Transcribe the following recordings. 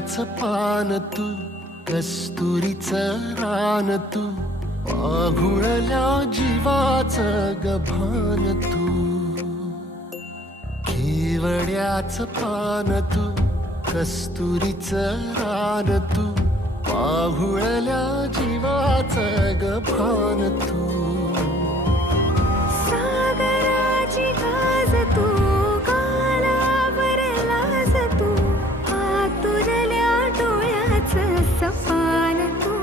केवड्याचं पान तू, कस्तुरीचं रान तू, पाघुळल्या जीवाचं गभान तू. केवड्याचं पान तू, कस्तुरीचं रान तू, पाघुळल्या जीवाचं गभान तू. सागराची गाज तू, गालावर लाज तू, आतुरल्या डोळ्याचं सपान तू.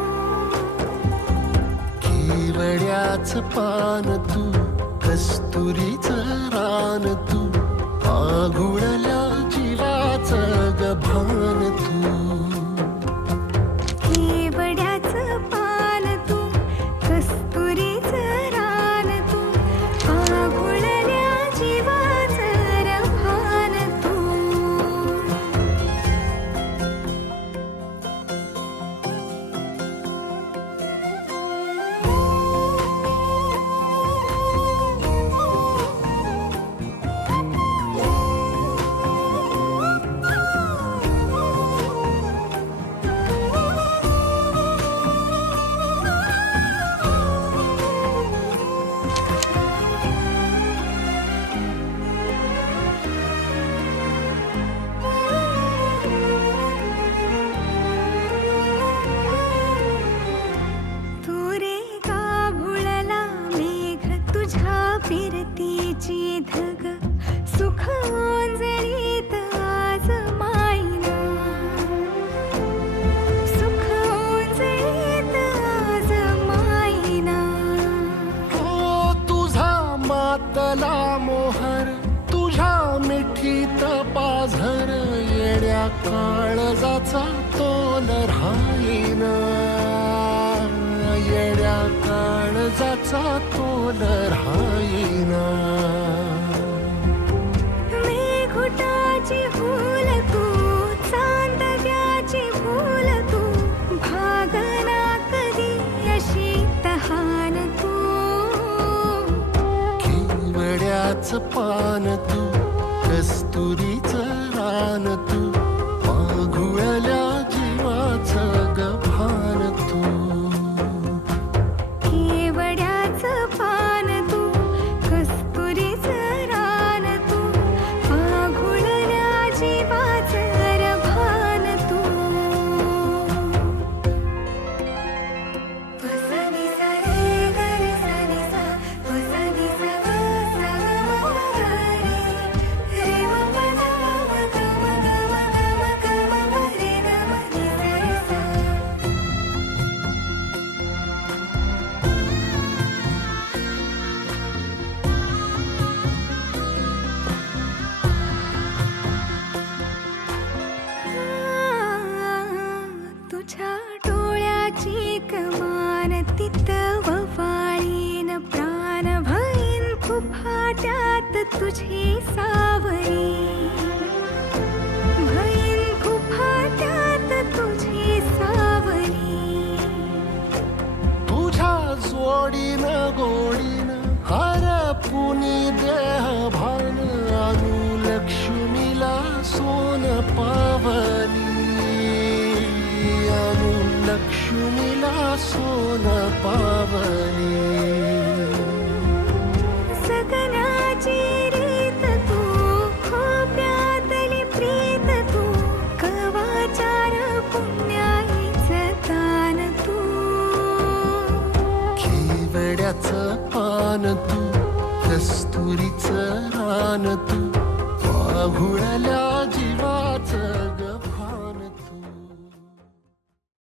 केवड्याचं पान तू, कस्तुरीचं रान तू, पाघुळल्या जीवाचं गभान तू. केवड्याचं पान तू, कस्तुरीचं रान तू, पाघुळल्या जीवाचं रभान तू. फिरतीची धग सुख ओंजळीत आज मायना, सुख ओंजळीत आज मायना. हो तुझा मातला मोहर, तुझ्या मिठीत पाझर, येड्या काळजाचा तोल राहीना, येड्या काळजाचा तोल राहीना. मेघुटाची फूल तू, चांदव्याची फूल तू, भागना कधी अशी तहान तू. केवड्याचं पान तू, कस्तुरीचं रान तू, पाघुळल्या जीवाचं गभान तू. केवड्याचं पान तू, कस्तुरीचं रान तू, पाघुळल्या जीवाचं रभान तू. सा नि सा रे ग रे सा नि सा, सा नि सा ग सा ग म ग रे, रे म प ध म ग म ग म ग म ग म रे ग म नि सा रे सा. तुझ्या डोळ्याची कमान तिथं ववाळीन प्राण भईन फुफाट्यात तुझी सावरी, भईन फुफाट्यात तुझी सावरी. तुझ्या जोडीनं गोडीनं हरपुनी देह भान, अनुलक्ष्मीला सोन पावली, अनुलक्ष्मीला सोन पावली. सगनाची रीत तू, खोप्यातली प्रीत तू, कवाचार पुण्याईचं दान तू. केवड्याचं पान तू, कस्तुरीचं रान तू, पाघुळल्या जीवाचं